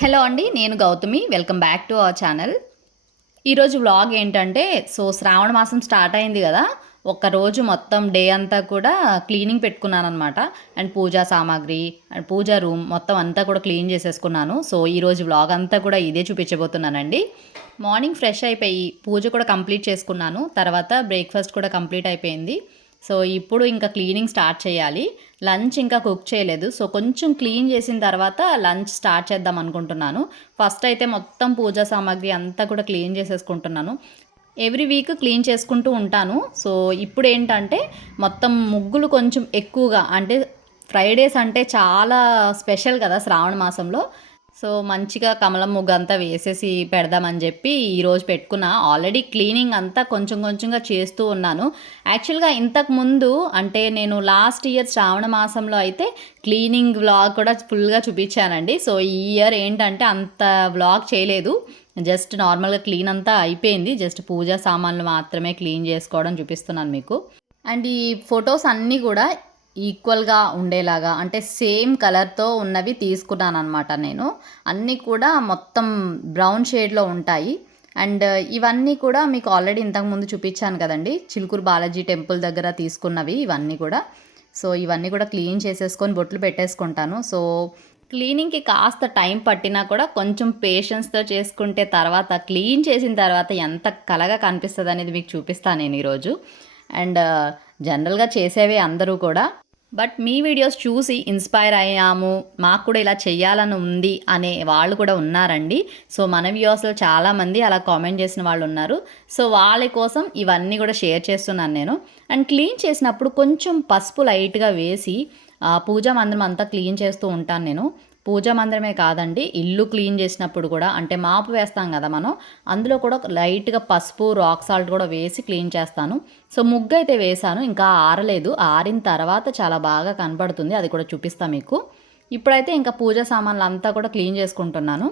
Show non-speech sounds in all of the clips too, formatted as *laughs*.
Hello అండి నేను Gautami. Welcome back to our channel. ఈరోజు వ్లాగ్ ఏంటంటే సో శ్రావణ మాసం స్టార్ట్ అయింది కదా ఒక్క రోజు మొత్తం డే అంతా కూడా క్లీనింగ్ పెట్టుకున్నాను అనమాట అండ్ పూజా సామాగ్రి అండ్ పూజా రూమ్ మొత్తం అంతా కూడా క్లీన్ చేసేసుకున్నాను. సో ఈరోజు వ్లాగ్ అంతా కూడా ఇదే చూపించబోతున్నానండి. మార్నింగ్ ఫ్రెష్ అయిపోయి పూజ కూడా కంప్లీట్ చేసుకున్నాను. తర్వాత బ్రేక్ఫాస్ట్ కూడా కంప్లీట్ అయిపోయింది. సో ఇప్పుడు ఇంకా క్లీనింగ్ స్టార్ట్ చేయాలి. లంచ్ ఇంకా కుక్ చేయలేదు. సో కొంచెం క్లీన్ చేసిన తర్వాత లంచ్ స్టార్ట్ చేద్దాం అనుకుంటున్నాను. ఫస్ట్ అయితే మొత్తం పూజా సామాగ్రి అంతా కూడా క్లీన్ చేసేసుకుంటున్నాను. ఎవ్రీ వీక్ క్లీన్ చేసుకుంటూ ఉంటాను. సో ఇప్పుడు ఏంటంటే మొత్తం ముగ్గులు కొంచెం ఎక్కువగా అంటే ఫ్రైడేస్ అంటే చాలా స్పెషల్ కదా శ్రావణ మాసంలో. సో మంచిగా కమలం ముగ్గు అంతా వేసేసి పెడదామని చెప్పి ఈరోజు పెట్టుకున్న. ఆల్రెడీ క్లీనింగ్ అంతా కొంచెం కొంచెంగా చేస్తూ ఉన్నాను. యాక్చువల్గా ఇంతకు ముందు అంటే నేను లాస్ట్ ఇయర్ శ్రావణ మాసంలో అయితే క్లీనింగ్ వ్లాగ్ కూడా ఫుల్గా చూపించానండి. సో ఈ ఇయర్ ఏంటంటే అంత వ్లాగ్ చేయలేదు. జస్ట్ నార్మల్గా క్లీన్ అంతా అయిపోయింది. జస్ట్ పూజా సామాన్లు మాత్రమే క్లీన్ చేసుకోవడం చూపిస్తున్నాను మీకు. అండ్ ఈ ఫొటోస్ అన్నీ కూడా ఈక్వల్గా ఉండేలాగా అంటే సేమ్ కలర్తో ఉన్నవి తీసుకున్నాను అనమాట నేను. అన్నీ కూడా మొత్తం బ్రౌన్ షేడ్లో ఉంటాయి. అండ్ ఇవన్నీ కూడా మీకు ఆల్రెడీ ఇంతకుముందు చూపించాను కదండి. చిలుకూరు బాలాజీ టెంపుల్ దగ్గర తీసుకున్నవి ఇవన్నీ కూడా. సో ఇవన్నీ కూడా క్లీన్ చేసేసుకొని బొట్లు పెట్టేసుకుంటాను. సో క్లీనింగ్కి కాస్త టైం పట్టినా కూడా కొంచెం పేషెన్స్తో చేసుకుంటే తర్వాత క్లీన్ చేసిన తర్వాత ఎంత కలగా కనిపిస్తుంది అనేది మీకు చూపిస్తాను నేను ఈరోజు. అండ్ జనరల్గా చేసేవే అందరూ కూడా. బట్ మీ వీడియోస్ చూసి ఇన్స్పైర్ అయ్యాము. మాకు కూడా ఇలా చేయాలని ఉంది అనే వాళ్ళు కూడా ఉన్నారండి. సో మన వ్యూస్లో చాలామంది అలా కామెంట్ చేసిన వాళ్ళు ఉన్నారు. సో వాళ్ళ కోసం ఇవన్నీ కూడా షేర్ చేస్తున్నాను నేను. అండ్ క్లీన్ చేసినప్పుడు కొంచెం పసుపు లైట్గా వేసి పూజా మందిరం అంతా క్లీన్ చేస్తూ ఉంటాను నేను. పూజా మందిరమే కాదండి. ఇల్లు క్లీన్ చేసినప్పుడు కూడా అంటే మాపు వేస్తాం కదా మనం అందులో కూడా లైట్గా పసుపు రాక్ సాల్ట్ కూడా వేసి క్లీన్ చేస్తాను. సో ముగ్గు అయితే వేసాను ఇంకా ఆరలేదు. ఆరిన తర్వాత చాలా బాగా కనబడుతుంది అది కూడా చూపిస్తాను మీకు. ఇప్పుడైతే ఇంకా పూజా సామాన్లు అంతా కూడా క్లీన్ చేసుకుంటున్నాను.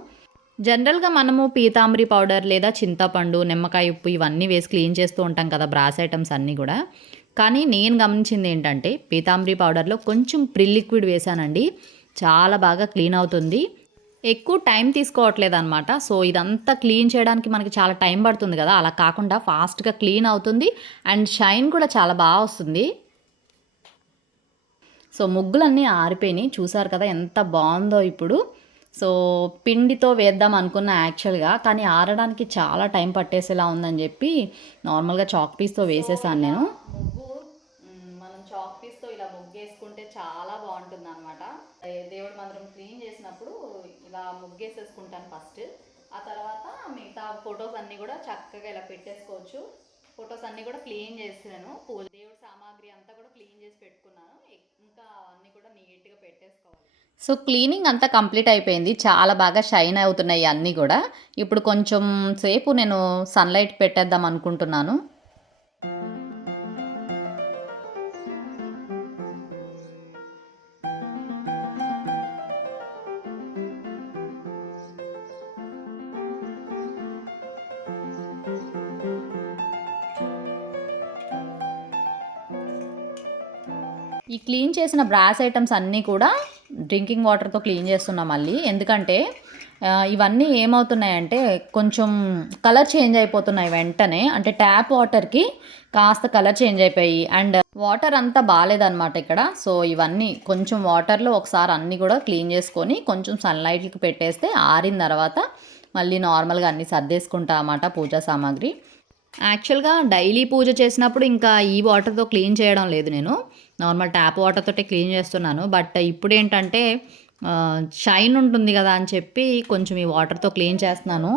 జనరల్గా మనము పీతాంబరి పౌడర్ లేదా చింతపండు నిమ్మకాయ ఉప్పు ఇవన్నీ వేసి క్లీన్ చేస్తూ ఉంటాం కదా బ్రాస్ ఐటమ్స్ అన్నీ కూడా. కానీ నేను గమనించింది ఏంటంటే పీతాంబరి పౌడర్లో కొంచెం ప్రిల్ లిక్విడ్ వేసానండి. చాలా బాగా క్లీన్ అవుతుంది. ఎక్కువ టైం తీసుకోవట్లేదు అనమాట సో ఇదంతా క్లీన్ చేయడానికి మనకి చాలా టైం పడుతుంది కదా. అలా కాకుండా ఫాస్ట్గా క్లీన్ అవుతుంది. అండ్ షైన్ కూడా చాలా బాగా వస్తుంది. సో ముగ్గులన్నీ ఆరిపోయినాయి. చూసారు కదా ఎంత బాగుందో ఇప్పుడు. సో పిండితో వేద్దాం అనుకున్న యాక్చువల్గా. కానీ ఆరడానికి చాలా టైం పట్టేసేలా ఉందని చెప్పి నార్మల్గా చాక్ పీస్తో వేసేసాను నేను. బాగుంటుంది అనమాట దేవుడి మందిరం క్లీన్ చేసినప్పుడు ఇలా ముగ్గేసేసుకుంటాను ఫస్ట్. ఆ తర్వాత మిగతా ఫొటోస్ అన్నీ కూడా చక్కగా ఇలా పెట్టేసుకోవచ్చు. ఫొటోస్ అన్నీ కూడా క్లీన్ చేసాను పూజ దేవుడి సామాగ్రి అంతా కూడా క్లీన్ చేసి పెట్టుకున్నాను. ఇంకా అన్నీ కూడా నీట్గా పెట్టేసుకోవాలి. సో క్లీనింగ్ అంతా కంప్లీట్ అయిపోయింది. చాలా బాగా షైన్ అవుతున్నాయి అన్నీ కూడా. ఇప్పుడు కొంచెం సేపు నేను సన్లైట్ పెట్టేద్దాం అనుకుంటున్నాను. ఈ క్లీన్ చేసిన బ్రాస్ ఐటమ్స్ అన్నీ కూడా డ్రింకింగ్ వాటర్తో క్లీన్ చేస్తున్నాం మళ్ళీ. ఎందుకంటే ఇవన్నీ ఏమవుతున్నాయంటే కొంచెం కలర్ చేంజ్ అయిపోతున్నాయి వెంటనే. అంటే ట్యాప్ వాటర్కి కాస్త కలర్ చేంజ్ అయిపోయి అండ్ వాటర్ అంతా బాగాలేదన్నమాట ఇక్కడ. సో ఇవన్నీ కొంచెం వాటర్లో ఒకసారి అన్నీ కూడా క్లీన్ చేసుకొని కొంచెం సన్లైట్కి పెట్టేస్తే ఆరిన తర్వాత మళ్ళీ నార్మల్గా అన్నీ సర్దేసుకుంటా అన్నమాట పూజా సామాగ్రి. యాక్చువల్గా డైలీ పూజ చేసినప్పుడు ఇంకా ఈ వాటర్తో క్లీన్ చేయడం లేదు నేను. నార్మల్ ట్యాప్ వాటర్తోటే క్లీన్ చేస్తున్నాను. బట్ ఇప్పుడు ఏంటంటే షైన్ ఉంటుంది కదా అని చెప్పి కొంచెం ఈ వాటర్తో క్లీన్ చేస్తున్నాను.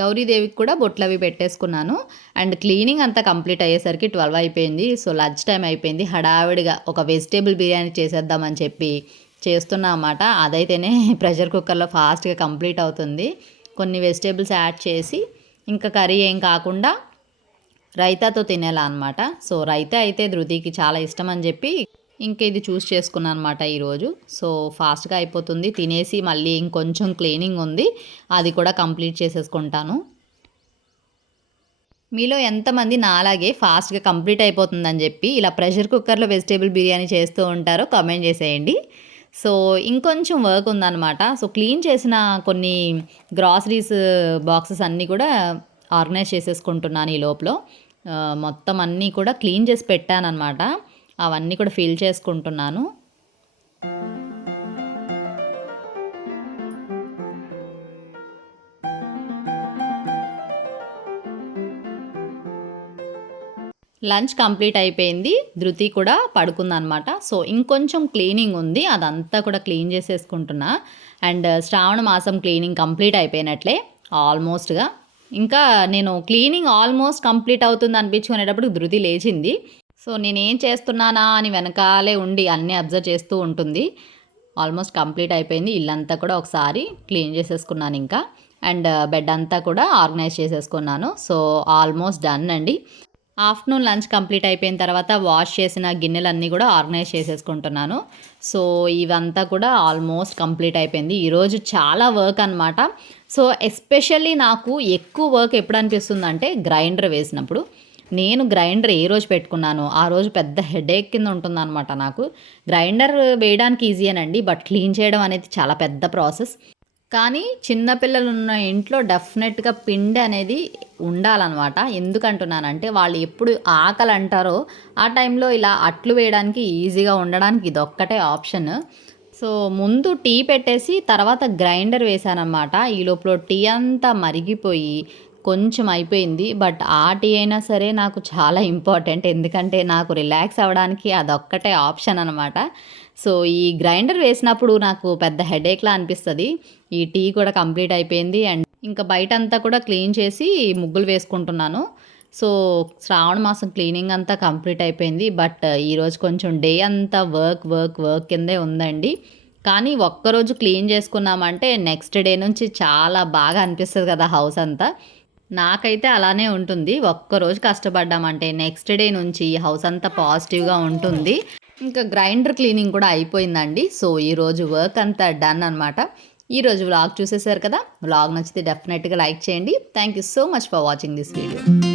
గౌరీదేవికి కూడా బొట్లు అవి పెట్టేసుకున్నాను. అండ్ క్లీనింగ్ అంతా కంప్లీట్ అయ్యేసరికి ట్వెల్వ్ అయిపోయింది. సో లంచ్ టైం అయిపోయింది. హడావిడిగా ఒక వెజిటేబుల్ బిర్యానీ చేసేద్దామని చెప్పి చేస్తున్నా అన్నమాట. అదైతేనే *laughs* ప్రెషర్ కుక్కర్లో ఫాస్ట్గా కంప్లీట్ అవుతుంది. కొన్ని వెజిటేబుల్స్ యాడ్ చేసి ఇంకా కర్రీ ఏం కాకుండా రైతాతో తినేలా అనమాట సో రైతా అయితే ధృతికి చాలా ఇష్టం అని చెప్పి ఇంక ఇది చూస్ చేసుకున్నాను అనమాట ఈరోజు. సో ఫాస్ట్గా అయిపోతుంది. తినేసి మళ్ళీ ఇంకొంచెం క్లీనింగ్ ఉంది. అది కూడా కంప్లీట్ చేసేసుకుంటాను. మీలో ఎంతమంది నాలాగే ఫాస్ట్గా కంప్లీట్ అయిపోతుందని చెప్పి ఇలా ప్రెషర్ కుక్కర్లో వెజిటేబుల్ బిర్యానీ చేస్తూ ఉంటారో కామెంట్ చేసేయండి. సో ఇంకొంచెం వర్క్ ఉందన్నమాట. సో క్లీన్ చేసిన కొన్ని గ్రాసరీస్ బాక్సెస్ అన్నీ కూడా ఆర్గనైజ్ చేసేసుకుంటున్నాను ఈ లోపల. మొత్తం అన్నీ కూడా క్లీన్ చేసి పెట్టానన్నమాట. అవన్నీ కూడా ఫిల్ చేసుకుంటున్నాను. లంచ్ కంప్లీట్ అయిపోయింది. ధృతి కూడా పడుకుందనమాట సో ఇంకొంచెం క్లీనింగ్ ఉంది. అదంతా కూడా క్లీన్ చేసేసుకుంటున్నా. అండ్ శ్రావణ మాసం క్లీనింగ్ కంప్లీట్ అయిపోయినట్లే ఆల్మోస్ట్గా. ఇంకా నేను క్లీనింగ్ ఆల్మోస్ట్ కంప్లీట్ అవుతుంది అనిపించుకునేటప్పుడు ధృతి లేచింది. సో నేనేం చేస్తున్నానా అని వెనకాలే ఉండి అన్నీ అబ్జర్వ్ చేస్తూ ఉంటుంది. ఆల్మోస్ట్ కంప్లీట్ అయిపోయింది. ఇల్లంతా కూడా ఒకసారి క్లీన్ చేసేసుకున్నాను ఇంకా. అండ్ uh, బెడ్ అంతా కూడా ఆర్గనైజ్ చేసేసుకున్నాను. సో ఆల్మోస్ట్ డన్ అండి. ఆఫ్టర్నూన్ లంచ్ కంప్లీట్ అయిపోయిన తర్వాత వాష్ చేసిన గిన్నెలన్నీ కూడా ఆర్గనైజ్ చేసేసుకుంటున్నాను. సో ఇవంతా కూడా ఆల్మోస్ట్ కంప్లీట్ అయిపోయింది. ఈరోజు చాలా వర్క్ అనమాట సో ఎస్పెషల్లీ నాకు ఎక్కువ వర్క్ ఎప్పుడు అనిపిస్తుంది అంటే గ్రైండర్ వేసినప్పుడు. నేను గ్రైండర్ ఏ రోజు పెట్టుకున్నాను ఆ రోజు పెద్ద హెడేక్ కింద ఉంటుందన్నమాట నాకు. గ్రైండర్ వేయడానికి ఈజీయేనండి బట్ క్లీన్ చేయడం అనేది చాలా పెద్ద ప్రాసెస్ కానీ చిన్నపిల్లలు ఉన్న ఇంట్లో డెఫినెట్గా పిండి అనేది ఉండాలన్నమాట. ఎందుకంటున్నానంటే వాళ్ళు ఎప్పుడు ఆకలి అంటారో ఆ టైంలో ఇలా అట్లు వేయడానికి ఈజీగా ఉండడానికి ఇదొక్కటే ఆప్షన్ సో ముందు టీ పెట్టేసి తర్వాత గ్రైండర్ వేసానమాట ఈ లోపల టీ అంతా మరిగిపోయి కొంచెం అయిపోయింది. బట్ ఆ టీ అయినా సరే నాకు చాలా ఇంపార్టెంట్. ఎందుకంటే నాకు రిలాక్స్ అవ్వడానికి అదొక్కటే ఆప్షన్ అనమాట సో ఈ గ్రైండర్ వేసినప్పుడు నాకు పెద్ద హెడేక్లా అనిపిస్తుంది. ఈ టీ కూడా కంప్లీట్ అయిపోయింది. అండ్ ఇంకా బయట అంతా కూడా క్లీన్ చేసి ముగ్గులు వేసుకుంటున్నాను. సో శ్రావణ మాసం క్లీనింగ్ అంతా కంప్లీట్ అయిపోయింది. బట్ ఈరోజు కొంచెం డే అంతా వర్క్ వర్క్ వర్క్ కిందే ఉందండి. కానీ ఒక్కరోజు క్లీన్ చేసుకున్నామంటే నెక్స్ట్ డే నుంచి చాలా బాగా అనిపిస్తుంది కదా హౌస్ అంతా. నాకైతే అలానే ఉంటుంది. ఒక్కరోజు కష్టపడ్డామంటే నెక్స్ట్ డే నుంచి హౌస్ అంతా పాజిటివ్గా ఉంటుంది. ఇంకా గ్రైండర్ క్లీనింగ్ కూడా అయిపోయిందండి. సో ఈరోజు వర్క్ అంతా డన్ అనమాట ఈరోజు వ్లాగ్ చూసేసారు కదా? వ్లాగ్ నచ్చితే డెఫినెట్గా లైక్ చేయండి. Thank you so much for watching this video